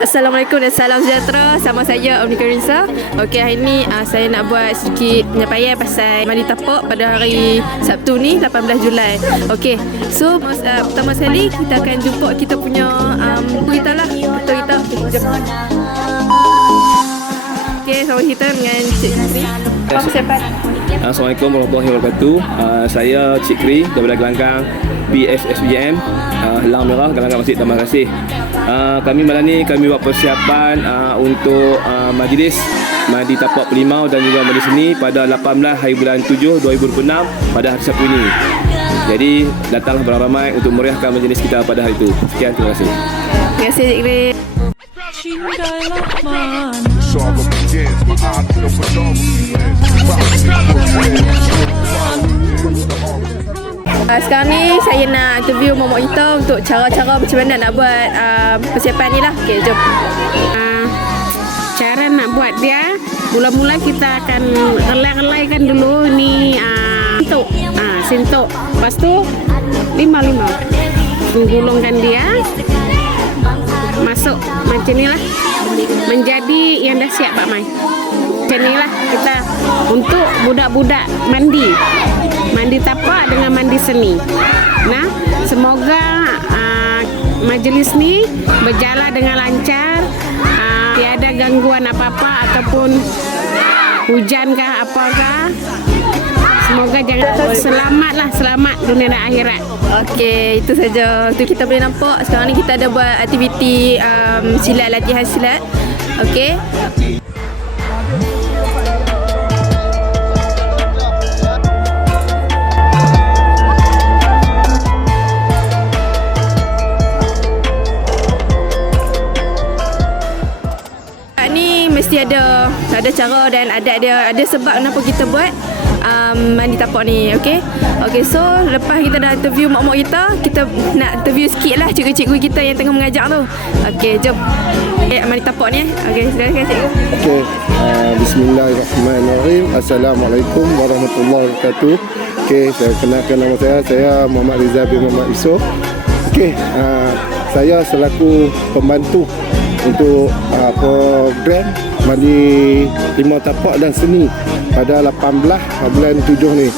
Assalamualaikum dan salam sejahtera. Sama saya Omni Karisa. Okey, hari ni saya nak buat sedikit penyampaian pasal mandi tapak pada hari Sabtu ni 18 Julai. Okey. So pertama sekali kita akan jumpa kita punya kita lah, ketua kita. Jom. Okey, sama kita dengan Cik Kri. Persiapan. Assalamualaikum warahmatullahi wabarakatuh. Saya Cik Kri daripada Gelanggang PSSBM Lang Merah, Gelanggang Masjid Taman Kasih. Kami malam ni kami buat persiapan untuk majlis mandi tapak Pelimau dan juga majlis seni pada 18 hari bulan 7 2026 pada hari Sabtu ini. Jadi datanglah beramai-ramai untuk meriahkan majlis kita pada hari itu. Sekian, terima kasih. Terima kasih Cik Kri. Sekarang ni saya nak interview momok kita untuk cara-cara macam mana nak buat persiapan ni lah. Okay, jom. Cara nak buat dia, mula-mula kita akan relai-relaikan dulu ni sintok. Sintok. Lepas tu 5 menggulungkan dia, masuk macam ni lah, menjadi yang dah siap Pak Mai. Macam ni lah kita untuk budak-budak mandi tapak dengan mandi seni. Nah, semoga majlis ni berjalan dengan lancar, tiada gangguan apa-apa ataupun hujan kah apakah. Semoga jangan selamat dunia dan akhirat. Okey, itu saja. Itu kita boleh nampak sekarang ni kita ada buat aktiviti silat, latihan silat. Okey. Ni mesti ada cara dan adat dia, ada sebab kenapa kita buat mandi tapak ni. Okey. So lepas kita dah interview mak-mak kita nak interview sikit lah cikgu-cikgu kita yang tengah mengajar tu. Okey, jom. Mandi tapak ni. Okey, silakan cikgu. Okey. Bismillahirrahmanirrahim. Assalamualaikum warahmatullahi wabarakatuh. Okey, saya kenalkan nama saya Muhammad Rizal bin Muhammad Iso. Okey, saya selaku pembantu untuk program mandi limau tapak dan seni pada 18 bulan 7 ni.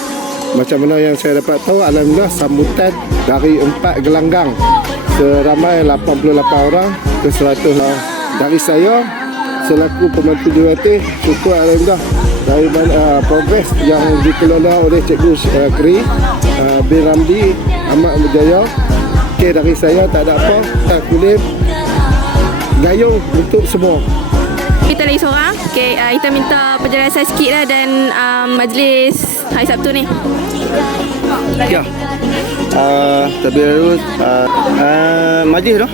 Macam mana yang saya dapat tahu, alhamdulillah sambutan dari 4 gelanggang seramai 88 orang ke 100 orang. Dari saya selaku pembantu jurulatih, syukur alhamdulillah dari progres yang dikelola oleh Cikgu Kri bin Ramdi Ahmad Berjaya. Okey, dari saya tak ada apa, tak kulit gayung untuk semua. Kita lagi seorang. Okey, kita minta penjelasan sikit lah dan majlis hari Sabtu ni. Ya. Terlebih majlis tu.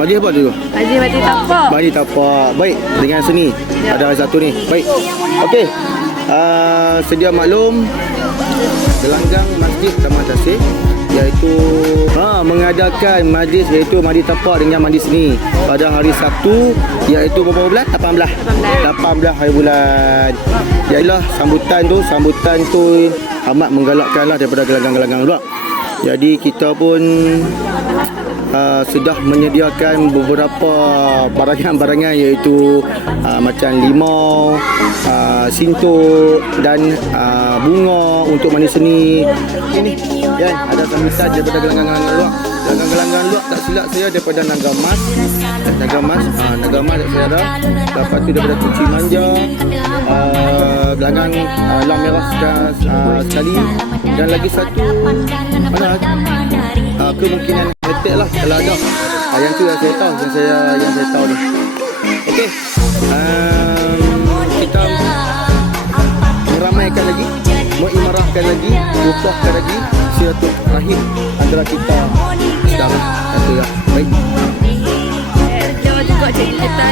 Majlis apa tu? Majlis mandi tapak. Mandi tapak. Baik, dengan seni pada hari Sabtu ni. Baik. Okey. Sedia maklum, Gelanggang Masjid Taman Kasih iaitu mengadakan majlis iaitu mandi tapak dengan mandi seni pada hari Sabtu iaitu berapa bulan? 18 hari bulan. Yalah sambutan tu amat menggalakkanlah daripada gelanggang-gelanggang pula. Jadi kita pun sudah menyediakan beberapa barangan-barangan iaitu macam limau, sintok dan bunga untuk mandi seni. Ini kan ada sambutan daripada gelanggang-gelanggang luar. Gelanggang-gelanggang luar tak silap saya daripada Nagamas saya ada. Lepas tu daripada Kuci Manja, gelanggang Lang Merah sekali, dan lagi satu mana kemungkinan attack lah kalau ada. Yang tu yang saya tahu ni. Okey. Kita meramaikan lagi, mengimarahkan lagi, rupahkan lagi silaturahim antara kita sedang. Itu ya. Baik. Jangan juga cikgu kita